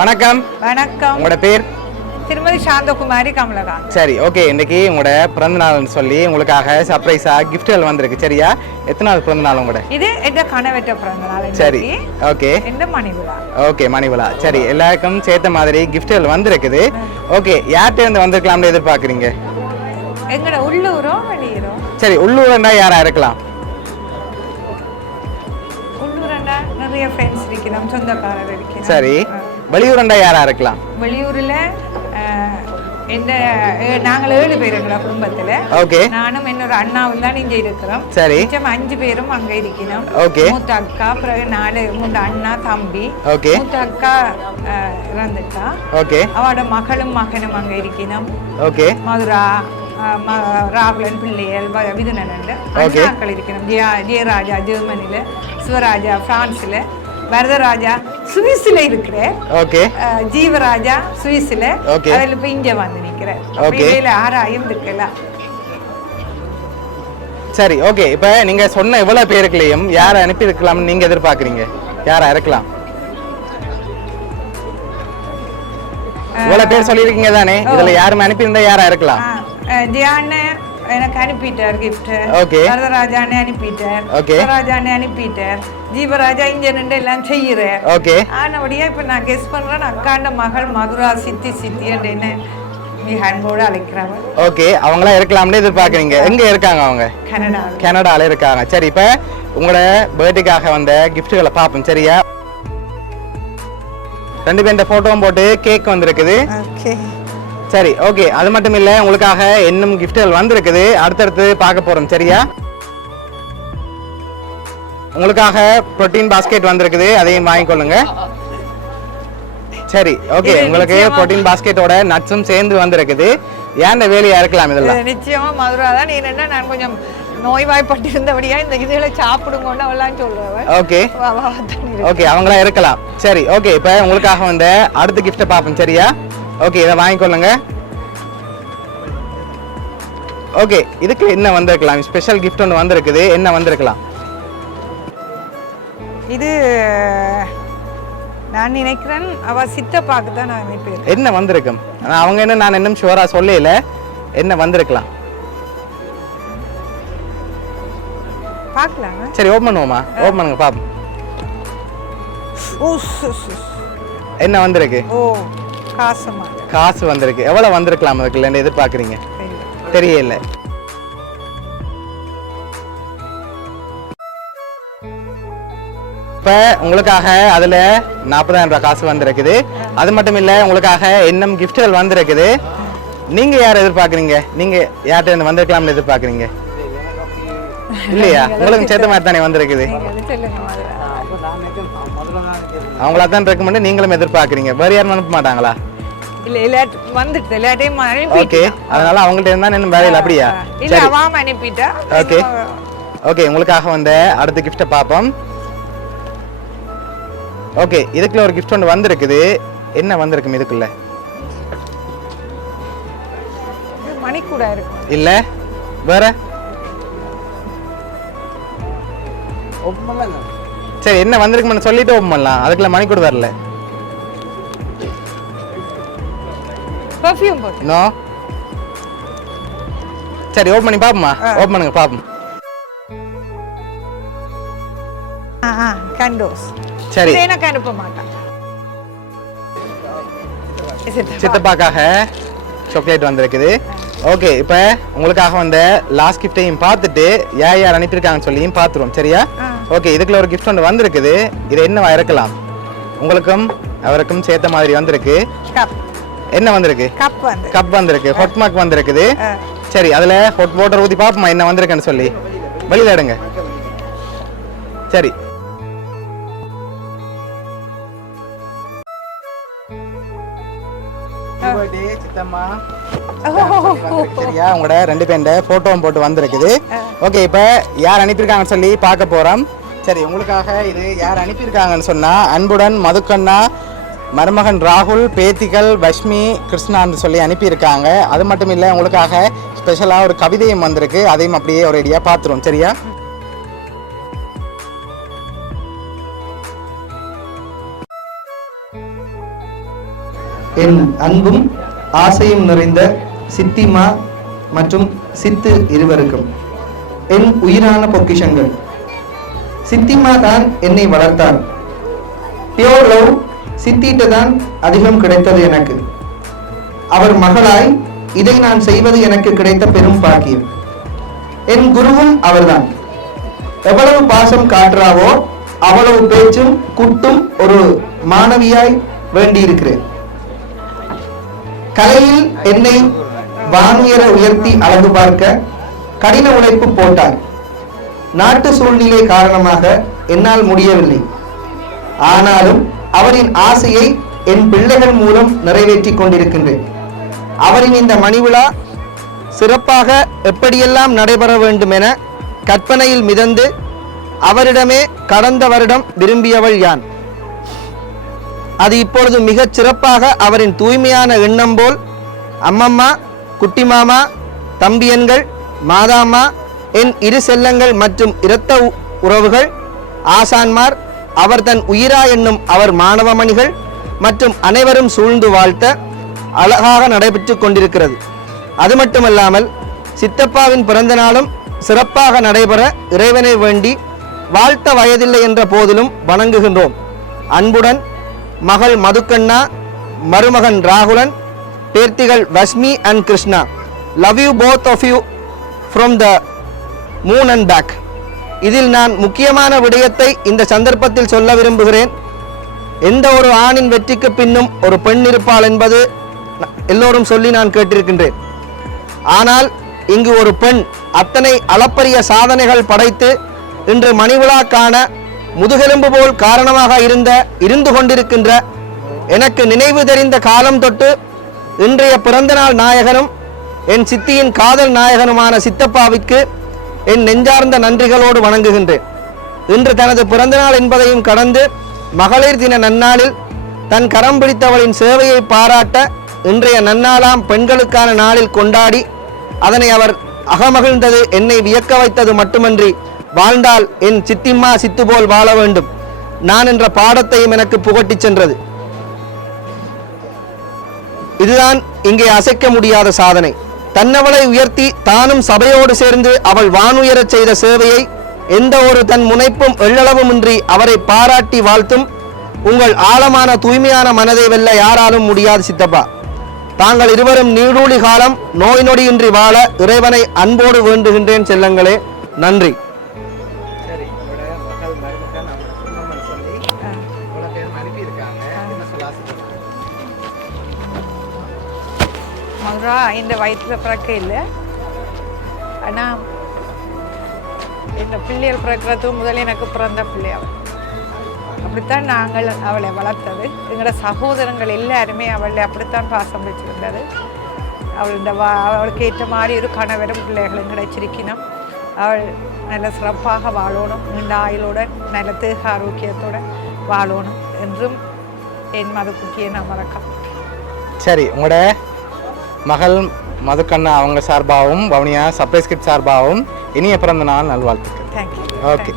வணக்கம். வணக்கம். உங்களோட பேர்? திருமதி சாந்தகுமாரி கமலகாந்த். சரி, ஓகே. இன்னைக்கு உங்களோட பிறந்த நாள்னு சொல்லி உங்களுக்காக சர்ப்ரைஸா கிஃப்ட்கள் வந்திருக்கு. சரியா? எத்தனாவது பிறந்த நாள் உங்களோட? இது எந்த கனவெட்ட பிறந்த நாள். சரி, ஓகே. எந்த மணிவிழா? ஓகே, மணிவிழா. சரி, எல்லாருக்கும் சேர்த்த மாதிரி கிஃப்ட்கள் வந்திருக்குது. ஓகே, யார்கிட்ட இருந்து வந்திருக்கலாம்னு எதிர்பார்க்குறீங்க? எங்கட உள்ளூரோ வெளியூரோ? சரி, உள்ளூர்னா யாரா இருக்கலாம்? உள்ளூரண்டா நிறைய ஃப்ரெண்ட்ஸ் இருக்கணும், சொந்தக்காரர் இருக்கணும். சரி, வெளியூரண்டா யாரா இருக்கலாம்? வெளியூரில் நாங்கள் 7 பேர் எங்களோட குடும்பத்தில். ஓகே. நானும் என்னோட அண்ணாவும் தான் இங்கே இருக்கிறோம். சரி. 5 பேரும் அங்கே இருக்கணும். ஓகே. மூத்த அக்கா, பிறகு 3 அண்ணா தம்பி. ஓகே. மூத்த அக்கா இறந்துட்டா. ஓகே. அவட மகளும் மகனும் அங்கே இருக்கணும். ஓகே. மதுரா, ராகுலன் பிள்ளைகள், விதுனன் அண்ணாக்கள் இருக்கணும். ஜெயராஜா ஜெர்மனியில், சிவராஜா பிரான்ஸில், வரதராஜா சுவிஸ்ல இருக்கிறேன். ஓகே. ஜீவராஜா சுவிஸ்ல. ஓகே. அதில் இப்போ இங்கே வந்து நிற்கிறேன். ஓகே. ஆராயும் இருக்கலாம். சரி, ஓகே. இப்போ நீங்க சொன்ன இவ்வளவு பேருக்குலையும் யாரை அனுப்பி இருக்கலாம்னு நீங்க எதிர்பார்க்குறீங்க? யாரா இருக்கலாம்? இவ்வளவு பேர் சொல்லியிருக்கீங்க தானே, இதுல யாரும் அனுப்பியிருந்தா யாரா இருக்கலாம்? ஜியான்னு எனக்கு அனுப்பிட்டார் கிஃப்ட். ஓகே. வரதராஜானே அனுப்பிட்டார். ஓகே. சிவராஜானே அனுப்பிட்டார். ஜீவராஜா இங்க நின்று எல்லாம் செய்யறேன். ஓகே. ஆனபடியா இப்ப நான் கெஸ் பண்றேன், அக்காண்ட மகள் மதுரா சித்தி அப்படின்னு மிக அன்போடு அழைக்கிறவங்க. ஓகே, அவங்களா இருக்கலாம்னு எதிர்பார்க்குறீங்க. எங்க இருக்காங்க அவங்க? கனடால இருக்காங்க. சரி, இப்ப உங்களோட பர்த்டேக்காக வந்த கிஃப்ட்களை பார்ப்போம். சரியா? 2 பேர் போட்டோவும் போட்டு கேக் வந்திருக்குது. ஓகே. சரி, ஓகே. அது மட்டும் இல்ல, உங்களுக்காக இன்னும் கிஃப்ட்கள் வந்திருக்குது. அடுத்தடுத்து பார்க்க போறோம். சரியா? உங்களுக்காக புரோட்டீன் பாஸ்கெட் வந்திருக்குது, அதையும் வாங்கிக்கொள்ளுங்க. சரி, ஓகே. உங்களுக்கு புரோட்டீன் பாஸ்கெட்டோட நட்ஸும் சேர்ந்து வந்திருக்குது. ஏன் வேலையா இருக்கலாம் இதெல்லாம்? நிச்சயமா மதுரா தான். நீ என்ன, நான் கொஞ்சம் நோய்வாய்ப்பட்டிருந்தபடியா இந்த இதுகளை சாப்பிடுங்கன்னு அவெல்லாம் சொல்றவன். ஓகே. ஓகே, அவங்களா இருக்கலாம். சரி, ஓகே. இப்ப உங்களுக்காக வந்த அடுத்த கிஃப்ட்டை பார்ப்போம். சரியா? ஓகே, இதை வாங்கிக்கொள்ளுங்க. ஓகே, இதுக்கு என்ன வந்திருக்கலாம்? ஸ்பெஷல் கிஃப்ட் ஒன்று வந்திருக்குது. என்ன வந்திருக்கலாம்? இது நான் நினைக்கிறேன் அவ சித்தப்பாக்கு தான் நான் நினைப்பேன். என்ன வந்திருக்கும்? அவங்க என்ன, நான் இன்னும் ஷுவரா சொல்லல. என்ன வந்திருக்கலாம்? பார்க்கலாங்க. சரி, ஓபன் பண்ணுவோமா? ஓபன் பண்ணுங்க பாப்போம். என்ன வந்திருக்கு? ஓ, காசுமா? காசு வந்திருக்கு. எவ்வளவு வந்திருக்கலாம் அதுக்குள்ள? என்ன எதிர்பார்க்குறீங்க? தெரியல. இப்ப உங்களுக்காக அதுல 40,000 ரூபாய் காசு வந்திருக்குது. அது மட்டும் இல்ல, உங்களுக்காக இன்னும் கிஃப்ட்கள் வந்திருக்குது. நீங்க யார் எதிர்பார்க்குறீங்க? நீங்க யார்கிட்ட இருந்து வந்திருக்கலாம்னு எதிர்பார்க்குறீங்க? இல்லையா? உங்களுக்கு சேர்த்த மாதிரி தானே வந்திருக்குது. அவங்களா தான் ரெக்கமெண்ட் நீங்களும் எதிர்பார்க்குறீங்க. வேற யாரும் அனுப்ப மாட்டாங்களா? இல்ல இல்ல வந்துட்டு எல்லாத்தையும் ஓகே. அதனால அவங்கள்ட்ட இருந்தா இன்னும் வேற இல்ல. அப்படியா? இல்ல, அவாம அனுப்பிட்டா. ஓகே. ஓகே, உங்களுக்காக வந்த அடுத்த கிஃப்ட்டை பார்ப்போம். ஓகே, இதுக்குள்ள ஒரு கிஃப்ட் ஒன்று வந்திருக்குது. என்ன வந்திருக்கும் இதுக்குள்ள? மணி கூட இருக்கும். இல்ல, வேற? சரி, என்ன வந்திருக்குன்னு சொல்லிட்டு ஓபன் பண்ணலாம். அதுக்குள்ள மணி கூட வரல. பெர்ஃப்யூம் போட்டு. நோ. சரி, ஓபன் பண்ணி பாப்போமா? ஓபன் பண்ணுங்க பாப்போம். கண்டோஸ். சரி, எனக்கு அனுப்ப மாட்டான். சித்தப்பாக்காக சாக்லேட் வந்திருக்குது. ஓகே, இப்போ உங்களுக்காக வந்த லாஸ்ட் கிஃப்டையும் பார்த்துட்டு யார் அனுப்பியிருக்காங்கன்னு சொல்லியும் பார்த்துருவோம். சரியா? ஓகே, இதுக்குள்ள ஒரு கிஃப்ட் ஒன்று வந்திருக்குது. இது என்னவா இருக்கலாம்? உங்களுக்கும் அவருக்கும் சேர்த்த மாதிரி வந்திருக்கு. என்ன வந்திருக்கு? கப் வந்திருக்கு. ஹாட் மார்க் வந்திருக்குது. சரி, அதுல ஹாட் வாட்டர் ஊத்தி பாப்போமா என்ன வந்திருக்குன்னு சொல்லி. வெளியில எடுங்க. சரி, சரியா? உங்களோட 2 பேருண்ட போட்டோவும் போட்டு வந்திருக்குது. ஓகே, இப்ப யார் அனுப்பியிருக்காங்கன்னு சொல்லி பார்க்க போறோம். சரி, உங்களுக்காக இது யார் அனுப்பியிருக்காங்கன்னு சொன்னா, அன்புடன் மதுக்கண்ணா, மருமகன் ராகுல், பேத்திகள் வஷ்மி, கிருஷ்ணான்னு சொல்லி அனுப்பியிருக்காங்க. அது மட்டும் இல்லை, உங்களுக்காக ஸ்பெஷலாக ஒரு கவிதையும் வந்திருக்கு. அதையும் அப்படியே ஒரு ஐடியா பார்த்துருவோம். சரியா? என் அன்பும் ஆசையும் நிறைந்த சித்திமா மற்றும் சித்து இருவருக்கும் என் உயிரான பொக்கிஷங்கள். சித்திமா தான் என்னை வளர்த்தார். பியோர் லவ் சித்திட்ட தான் அதிகம் கிடைத்தது எனக்கு. அவர் மகளாய் இதை நான் செய்வது எனக்கு கிடைத்த பெரும் பாக்கியம். என் குருவும் அவர்தான். எவ்வளவு பாசம் காட்டுறாவோ அவ்வளவு பேச்சும் குட்டும் ஒரு மாணவியாய் வேண்டியிருக்கிறேன். கலையில் என்னை வானுயர உயர்த்தி அழகு பார்க்க கடின உழைப்பு போட்டார். நாட்டு சூழ்நிலை காரணமாக என்னால் முடியவில்லை. ஆனாலும் அவரின் ஆசையை என் பிள்ளைகள் மூலம் நிறைவேற்றிக் கொண்டிருக்கின்றேன். அவரின் இந்த மணிவிழா சிறப்பாக எப்படியெல்லாம் நடைபெற வேண்டும் என கற்பனையில் மிதந்து அவரிடமே கடந்த வருடம் விரும்பியவள் யான். அது இப்பொழுது மிகச் சிறப்பாக அவரின் தூய்மையான எண்ணம் போல் அம்மம்மா, குட்டிமாமா, தம்பியன்கள், மாதாம்மா, என் இரு செல்லங்கள் மற்றும் இரத்த உறவுகள், ஆசான்மார், அவர் தன் உயிரா என்னும் அவர் மாணவமணிகள் மற்றும் அனைவரும் சூழ்ந்து வாழ்த்த அழகாக நடைபெற்று கொண்டிருக்கிறது. அது மட்டுமல்லாமல் சித்தப்பாவின் பிறந்த நாளும் சிறப்பாக நடைபெற இறைவனை வேண்டி வாழ்த்த வயதில்லை என்ற போதிலும் வணங்குகின்றோம். அன்புடன் மகள் மதுக்கண்ணா, மருமகன் ராகுலன், பேர்த்திகள் Vasmi and Krishna. Love you both of you from the moon and back. இதில் நான் முக்கியமான விடயத்தை இந்த சந்தர்ப்பத்தில் சொல்ல விரும்புகிறேன். எந்த ஒரு ஆணின் வெற்றிக்கு பின்னும் ஒரு பெண் இருப்பாள் என்பது எல்லோரும் சொல்லி நான் கேட்டிருக்கின்றேன். ஆனால் இங்கு ஒரு பெண் அத்தனை அளப்பரிய சாதனைகள் படைத்து இன்று மணிவிழா காண முதுகெலும்பு போல் காரணமாக இருந்து கொண்டிருக்கின்ற, எனக்கு நினைவு தெரிந்த காலம் தொட்டு இன்றைய பிறந்தநாள் நாயகனும் என் சித்தியின் காதல் நாயகனுமான சித்தப்பாவிற்கு என் நெஞ்சார்ந்த நன்றிகளோடு வணங்குகின்றேன். இன்று தனது பிறந்தநாள் என்பதையும் கடந்து மகளிர் தின நன்னாளில் தன் கரம் பிடித்தவளின் சேவையை பாராட்ட இன்றைய நன்னாளாம் பெண்களுக்கான நாளில் கொண்டாடி அதனை அவர் அகமகிழ்ந்தது என்னை வியக்க வைத்தது மட்டுமன்றி, வாழ்ந்தால் என் சித்திம்மா சித்து போல் வாழ வேண்டும் நான் என்ற பாடத்தையும் எனக்கு புகட்டிச் சென்றது. இதுதான் இங்கே அசைக்க முடியாத சாதனை. தன்னவளை உயர்த்தி தானும் சபையோடு சேர்ந்து அவள் வானுயரச் செய்த சேவையை எந்த ஒரு தன் முனைப்பும் எள்ளளவுமின்றி அவரை பாராட்டி வாழ்த்தும் உங்கள் ஆழமான தூய்மையான மனதை வெல்ல யாராலும் முடியாது சித்தப்பா. தாங்கள் இருவரும் நீடூழி காலம் நோய் நொடியின்றி வாழ இறைவனை அன்போடு வேண்டுகின்றேன் செல்லங்களே. நன்றி. மதுரா இந்த வயிற்றில் பிறக்க இல்லை, ஆனால் இந்த பிள்ளைகள் பிறக்கிறது முதல் எனக்கு பிறந்த பிள்ளையாள். அப்படித்தான் நாங்கள் அவளை வளர்த்தது. எங்களோட சகோதரங்கள் எல்லாருமே அவளை அப்படித்தான் பாசம் வச்சிருந்தது. அவள் அவளுக்கு ஏற்ற மாதிரி ஒரு கணவரும் பிள்ளைகளும் கிடைச்சிருக்கணும். அவள் நல்ல சிறப்பாக வாழணும், நீண்ட ஆயுளுடன் நல்ல தேக ஆரோக்கியத்துடன் வாழணும் என்றும் என் மதுக்குட்டியை நான் மறக்க. சரி, உங்களோட மகள் மதுக்கண்ணா அவங்க சார்பாகவும் வவுனியா சர்ப்ரைஸ் கிட் சார்பாகவும் இனிய பிறந்த நாள் நல்வாழ்த்துக்கள். தேங்க்யூ. ஓகே.